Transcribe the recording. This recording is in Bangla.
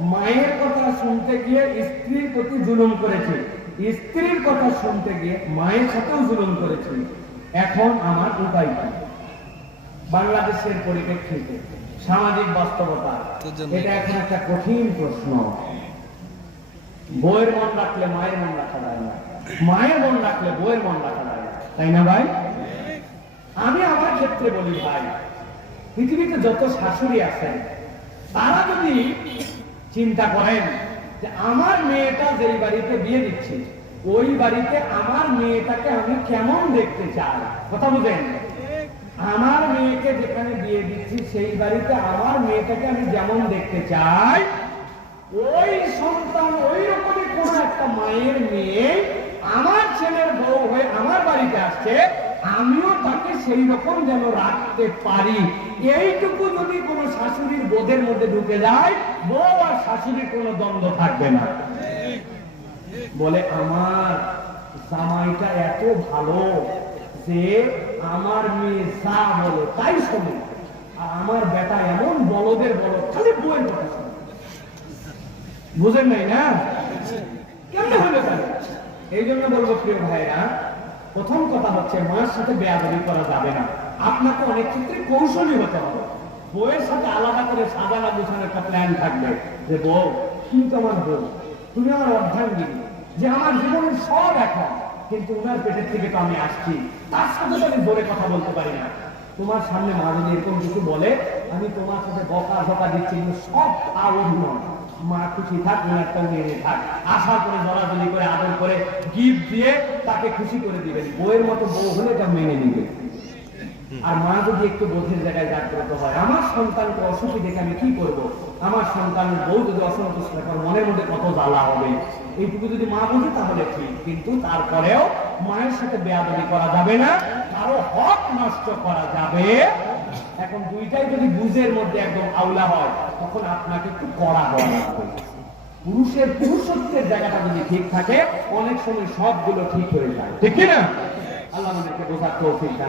মায়ের কথা শুনতে গিয়ে স্ত্রীর প্রতি জুলুম করেছি। স্ত্রীর কথা শুনতে গিয়ে মায়ের সাথেও জুলুম করেছি। এখন আমার উপায় কি? বাংলাদেশের পরিপ্রেক্ষিতে সামাজিক বাস্তবতা এটা এখন একটা কঠিন প্রশ্ন। বইয়ের মন রাখলে মায়ের মন রাখা যায় না। মায়ের মন রাখলে বইয়ের মন রাখা যায় না। তাই না ভাই? আমি আমার ক্ষেত্রে বলি ভাই পৃথিবীতে যত শাশুড়ি আছেন তারা যদি চিন্তা করেন যে আমার মেয়েটা যেই বাড়িতে বিয়ে দিচ্ছি, ওই বাড়িতে আমার মেয়েটাকে আমি কেমন দেখতে চাই? কথা বুঝেন? আমার মেয়েকে যেখানে বিয়ে দিচ্ছি, সেই বাড়িতে আমার মেয়েটাকে আমি যেমন দেখতে চাই, ওই সন্তান ওই রকমই কোন একটা মায়ের মেয়ে আমার ছেলের বউ হয়ে আমার বাড়িতে আসছে আমিও তাকে সেই রকম যেন রাখতে পারি। এইটুকু যদি কোনো শাশুড়ির বোধের মধ্যে ঢুকে যায়, বউ আর শাশুড়ির কোনো দ্বন্দ্ব থাকবে না। বলে, আমার জামাইটা এত ভালো যে আমার মেয়ে যা বলে তাই শোনে। আর আমার বেটা এমন বলদের বলো, খালি বউয়ের কথা শোনে। বুঝেন নাই না? কেমন হলো এই জন্য বলব, প্রিয় ভাইরা প্রথম কথা হচ্ছে মায়ের সাথে বেয়াদবি করা যাবে না। আপনাকে অনেক ক্ষেত্রে কৌশলী হতে হবে। বউয়ের সাথে আলাদা করে সাজানো গোছানোর একটা প্ল্যান থাকবে যে, বউ কিন্তু আমার বউ? তুমি আমার অর্ধাঙ্গিনী। যে আমার জীবনের সব এখন। কিন্তু ওনার পেটের থেকে তো আমি আসছি। তার সাথে তো আমি বলে কথা বলতে পারি না। তোমার সামনে মা যদি এরকম কিছু বলে, আমি তোমার সাথে বকা বকা দিচ্ছি, কিন্তু সব আউন নয় মা খুশি থাক ওনারটাও নিয়ে থাক। আশা করে জড়াজড়ি করে, আদর করে গিফট দিয়ে তাকে খুশি করে দিবেন। বউয়ের মতো বউ হলে এটা মেনে নিবে। আর মা যদি একটু বোধের জায়গায় জাগ্রত হয়, আমার সন্তানকে অসুখী দেখে আমি কি করব? আমার সন্তানের বউ যদি অসন্তুষ্ট থাকে মনের মধ্যে কত জ্বালা হবে? এইটুকু যদি মা বুঝে, তাহলে ঠিক। কিন্তু তারপরেও মায়ের সাথে বেয়াদবি করা যাবে না, কারও হক নষ্ট করা যাবে এখন দুইটাই যদি বুঝের মধ্যে একদম আউলা হয়, তখন আপনাকে একটু কড়া হওয়া পুরুষের পুরুষত্বের জায়গাটা যদি ঠিক থাকে, অনেক সময় সবগুলো ঠিক হয়ে যায়। ঠিক না আল্লাহ আমাদেরকে বোঝার তৌফিক দান